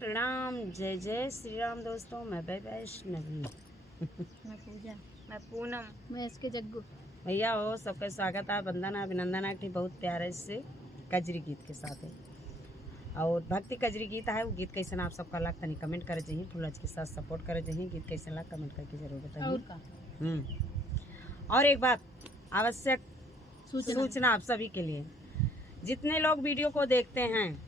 प्रणाम, जय जय श्री राम दोस्तों। मैं वैष्णवी, मैं पूजा, मैं पूनम, मैं इसके जग्गू। भैया हो सबका स्वागत है, वंदना अभिनंदन है। बहुत प्यारे से कजरी गीत के साथ है और भक्ति कजरी गीत है। वो गीत कैसे आप सबका लग तनी कमेंट करे चाहिए, फुलज के साथ सपोर्ट करे चाहिए। गीत कैसे लग कमेंट करके जरूर बताइए। और एक बात आवश्यक सूचना आप सभी के लिए, जितने लोग वीडियो को देखते हैं,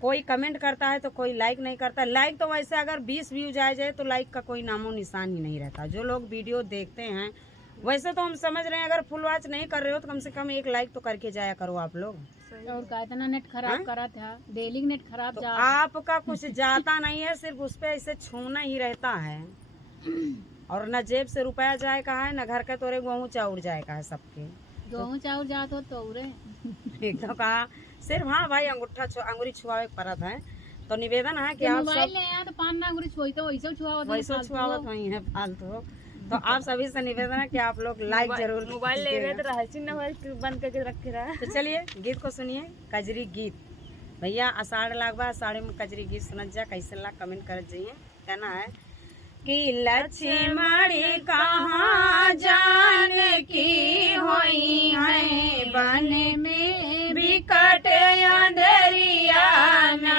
कोई कमेंट करता है तो कोई लाइक नहीं करता। लाइक तो वैसे अगर 20 व्यूज आ जाए तो लाइक का कोई नामो निशान ही नहीं रहता। जो लोग वीडियो देखते हैं, वैसे तो हम समझ रहे हैं अगर फुल वॉच नहीं कर रहे हो तो कम से कम एक लाइक तो करके जाया करो आप लोग। और का इतना नेट खराब करा था, डेली नेट खराब तो जा आपका कुछ जाता नहीं है, सिर्फ उस पे ऐसे छूना ही रहता है। और न जेब से रुपया जाए का है, न घर के तोरे गेहूँ चाउर जाए का है सबके। गेहूँ चाउर जात हो तो एकदम कहा सिर्फ हाँ भाई अंगूरी छुआवे परत है। तो निवेदन है कि आप सब तो पान ना अंगूरी छुई तो वैसे छुआवत वही है फालतू। तो आप सभी से निवेदन है कि आप लोग लाइक जरूर, मोबाइल ले रहे तो बंद करके रखे रहा। तो चलिए गीत को सुनिए, कजरी गीत। भैया आषाढ़ लागबा, आषाढ़ में कजरी गीत सुनत जा। कैसे लाग कमेंट कर जाइए। कहना है कि लक्ष्मणी कहाँ जाने की होई है, बन में बिकट अंधरियाना।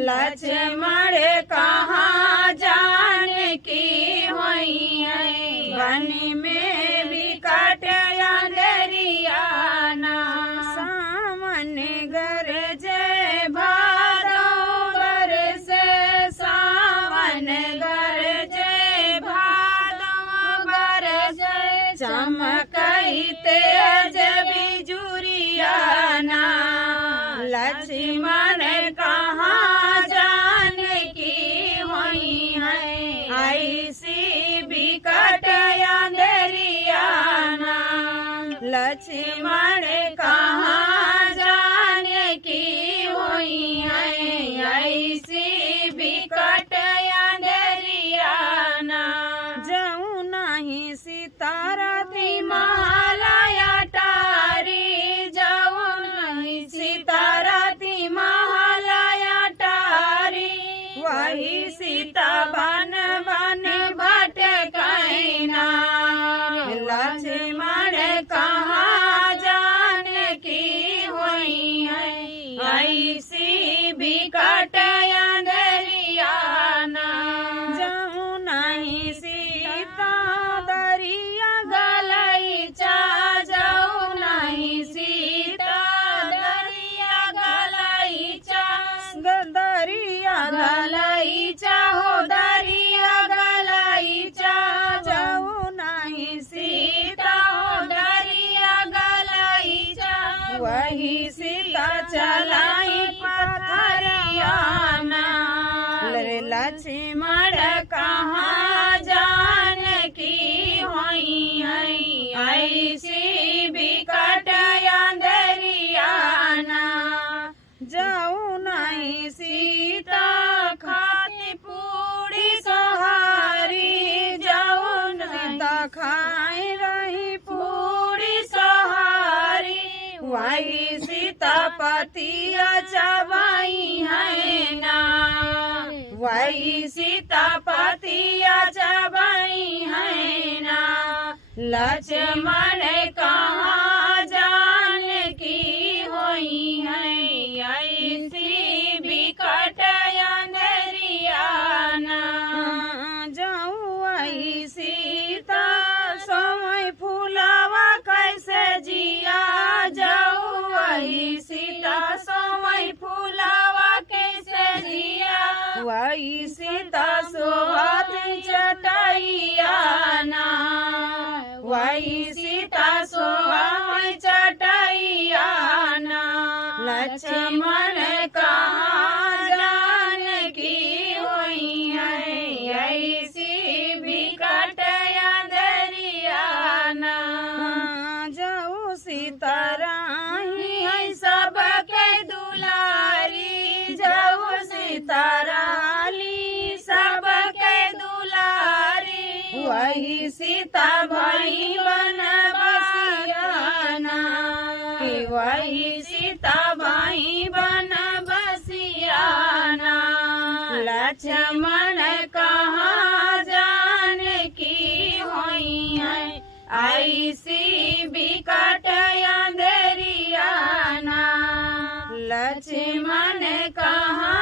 लक्ष्मण कहाँ जाने की होई है, बन में बिकट अंधरियाना। सावन गरजे भादो बरसे, सावन गरजे भादो बरसे, चमकते अजबी जुरियाना। लक्ष्मण कहाँ जाने की होई है, ऐसी बिकट अंधरियाना। लक्ष्मण कहाँ जाने की होई है, ऐसी बिकट अंधरियाना। जाऊँ नहीं सीतारती महालया टारी, जाऊँ नहीं सीतारती महालया टारी। वही सीता बन बन भटकैना। लक्ष्मण कहाँ जाने की होई है, ऐसी बिकट अंधरियाना। जाऊँ नहीं सीता दरिया गलैचा, जाऊँ नहीं सीता दरिया गलैचा। दरिया गलैचा हो दरिया गलैचा, जाऊँ नहीं सीता हो दरिया गलैचा। वही सीता चलाई पथरियाना। लक्ष्मण कहाँ जाने की होई है, ऐसी बिकट अंधरियाना। जाऊँ नहीं सीता खाती पूरी सोहारी, जाऊँ सीता खाई रही पूरी सोहारी। वही सीता पतिया चबाई है ना, वही सीता पतिया चबाई है ना। लक्ष्मण कहाँ जाने की होई है, ऐसी बिकट अंधरियाना। जाऊँ वही सीता सोई फूलावा कैसे जिया, जाऊँ वही सीता सोई फूलावा कैसे जिया। वही सीता सोवत चटैयाना, वही सीता सोवत चटैयाना। लक्ष्मण कहाँ जाने की होई है, ऐसी बिकट अंधरियाना। जाऊँ सीता राही है सबके दुलारी, जाऊँ सीता रानी सबके दुलारी। वही सीता भाई बन बसियाना, कि वही सीता भाई बन बसियाना। लक्ष्मण कहाँ जानकी होई है ऐसी बिकट अंधेरिया ना लक्ष्मण कहाँ